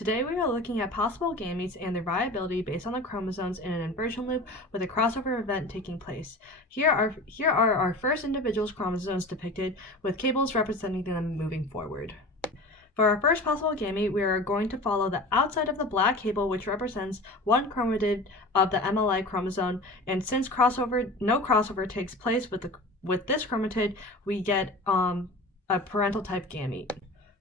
Today we are looking at possible gametes and their viability based on the chromosomes in an inversion loop with a crossover event taking place. Here are our first individual's chromosomes depicted with cables representing them moving forward. For our first possible gamete, we are going to follow the outside of the black cable, which represents one chromatid of the MLI chromosome, and since no crossover takes place with this chromatid, we get a parental type gamete.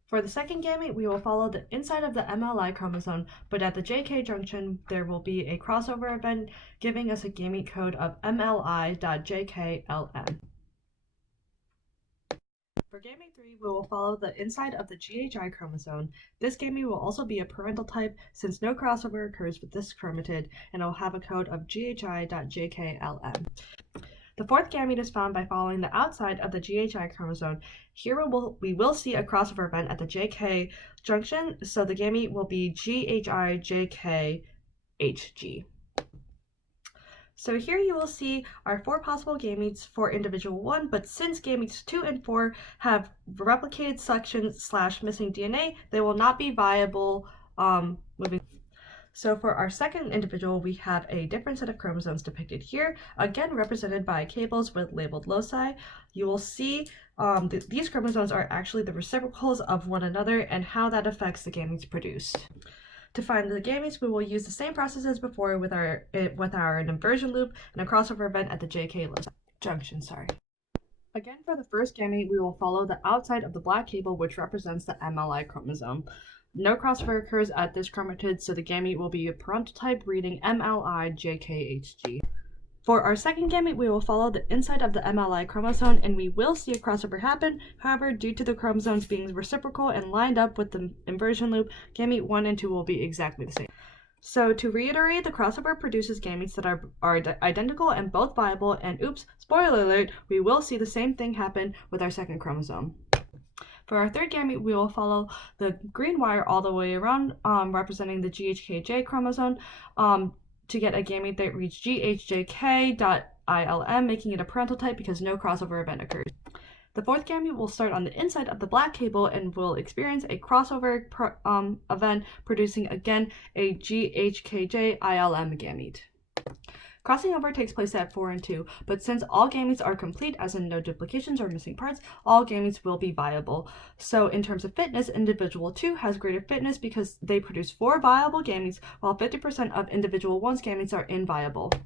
For the second gamete, we will follow the inside of the MLI chromosome, but at the JK junction, there will be a crossover event giving us a gamete code of MLI.JKLM. For gamete 3, we will follow the inside of the GHI chromosome. This gamete will also be a parental type since no crossover occurs with this chromatid, and it will have a code of GHI.JKLM. The fourth gamete is found by following the outside of the GHI chromosome. Here we will see a crossover event at the JK junction, so the gamete will be GHI-JK-HG. So here you will see our 4 possible gametes for individual 1, but since gametes 2 and 4 have replicated sections / missing DNA, they will not be viable moving. So for our second individual, we have a different set of chromosomes depicted here, again represented by cables with labeled loci. You will see these chromosomes are actually the reciprocals of one another and how that affects the gametes produced. To find the gametes, we will use the same process as before with our inversion loop and a crossover event at the JK junction. Again, for the first gamete, we will follow the outside of the black cable, which represents the MLI chromosome. No crossover occurs at this chromatid, so the gamete will be a parental type reading MLI-JKHG. For our second gamete, we will follow the inside of the MLI chromosome, and we will see a crossover happen. However, due to the chromosomes being reciprocal and lined up with the inversion loop, gamete 1 and 2 will be exactly the same. So to reiterate, the crossover produces gametes that are identical and both viable, and oops, spoiler alert, we will see the same thing happen with our second chromosome. For our third gamete, we will follow the green wire all the way around, representing the GHKJ chromosome, to get a gamete that reads GHJK.ILM, making it a parental type because no crossover event occurs. The fourth gamete will start on the inside of the black cable and will experience a crossover event, producing again a GHKJ.ILM gamete. Crossing over takes place at 4 and 2, but since all gametes are complete, as in no duplications or missing parts, all gametes will be viable. So in terms of fitness, individual 2 has greater fitness because they produce 4 viable gametes, while 50% of individual 1's gametes are inviable.